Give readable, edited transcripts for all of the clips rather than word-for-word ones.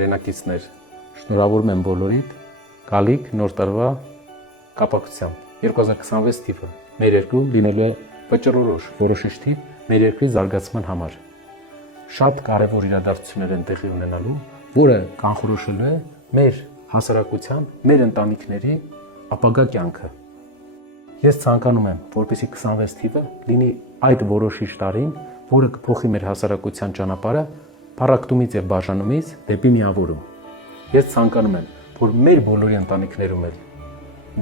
հայրենակիցներ, շնորհավորում եմ բոլորիդ, գալիք նոր տարվա կապակցությամբ։ 2026 թիվը մեր երկրում լինելու է վճռորոշ որոշիչ թիվ մեր երկրի զարգացման համար։ Շատ կարևոր իրադարձություններ են տեղի ունենալու, որը կանխորոշելու է մեր հասարակության, մեր ընտանիքների ապագա կյանքը։ Ես ցանկանում եմ, որպեսզի 26 թիվը լինի այդ որոշիչ տարին, որը կփոխի մեր հասարակության ճանապարհը փառակտումից եւ բաժանումից դեպի միավորում։ Ես ցանկանում եմ, որ մեր բոլորի ընտանիքներում էլ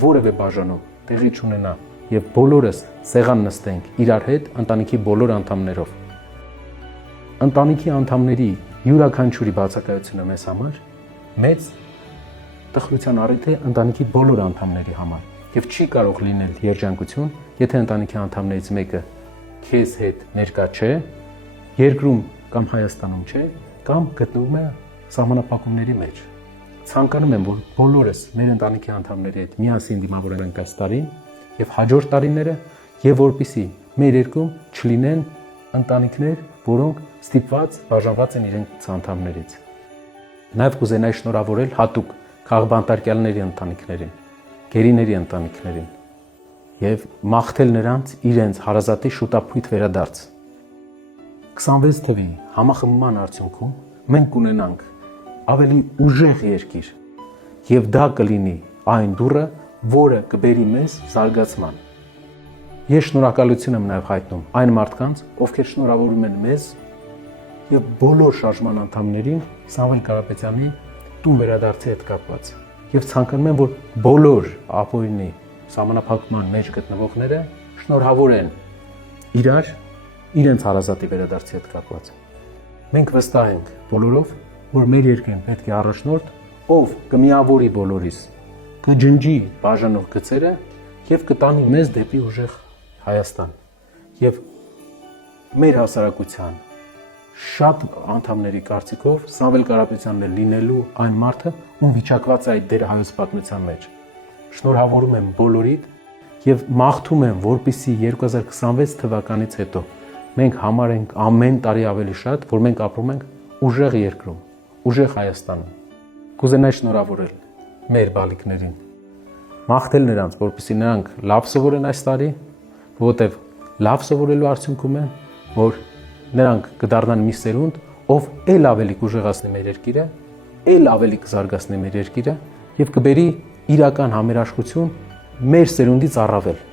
որևէ բաժանում տեղի չունենա եւ բոլորս սեղան նստենք իրար հետ ընտանիքի բոլոր անդամներով։ Ընտանիքի անդամների յուրաքանչյուրի բացակայությունը մեզ համար մեծ տխրության առիթ է ընտանիքի բոլոր անդամների համար եւ չի կարող լինել երջանկություն, եթե ընտանիքի անդամներից մեկը քեզ հետ ներկա չէ, երկրում կամ Հայաստանում չէ, կամ գտնվում է սահմանափակումների մեջ։ Ցանկանում եմ, որ բոլորս մեր ընտանիքի անդամների հետ միասին դիմավորենք այս տարին եւ հաջորդ տարիները, եւ որպեսզի մեր երկրում չլինեն ընտանիքներ, որոնք ստիպված բաժանված են իրենց անդամներից։ Նաեւ կուզենայի շնորհավորել հատուկ քաղբանտարկյալների ընտանիքներին, գերիների ընտանիքներին եւ մաղթել նրանց իրենց հարազատի շուտապույտ վերադարձ։ 26 թվի համախմբման արդյունքում մենք կունենանք ավելի ուժեղ երկիր եւ դա կլինի այն դուռը, որը կբերի մեզ զարգացման։ Ես շնորհակալություն եմ նաեւ հայտնում այն մարդկանց, ովքեր շնորհավորում են մեզ եւ բոլոր շարժման անդամներին Սամվել Կարապետյանի տուն վերադարձի հետ կապված։ Եվ ցանկանում եմ, որ բոլոր ապօրինի սահմանափակման մեջ գտնվողները շնորհավորեն իրենց հարազատի վերադարձի հետ կապված։ Մենք վստահ ենք բոլորով, որ մեր երկրին պետք է առաջնորդ, ով կմիավորի բոլորիս, կջնջի բաժանող գծերը եւ կտանի մեզ դեպի ուժեղ Հայաստան։ Եվ մեր հասարակության շատ անդամների կարծիքով Սամվել Կարապետյանն է լինելու այն մարդը, ում վիճակված է այդ դերը հայոց պատմության մեջ։ Շնորհավորում եմ բոլորիդ եւ մաղթում եմ, որպեսզի 2026 թվականից հետո մենք համարենք ամեն տարի ավելի շատ, որ մենք ապրում ենք ուժեղ երկրում, ուժեղ Հայաստանում։ Կուզենայի շնորհավորել մեր բալիկներին, մաղթել նրանց, որպեսզի նրանք լավ սովորեն այս տարի, որովհետեւ լավ սովորելու արդյունքում է, որ նրանք կդառնան մի սերունդ, ով ել ավելի կուժեղացնի մեր երկիրը, ել ավելի կզարգացնի մեր երկիրը եւ կբերի իրական համերաշխություն մեր սերունդից առավել։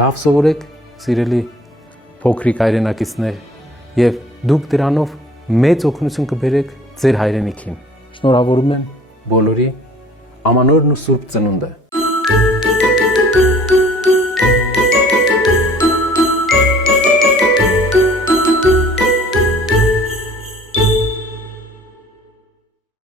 Լավ սովորեք, սիրելի փոքրիկ հայրենակիցներ, եւ դուք դրանով մեծ օգնություն կբերեք ձեր հայրենիքին։ Շնորհավորում եմ բոլորի ամանորն ու Սուրբ Ծնունդը։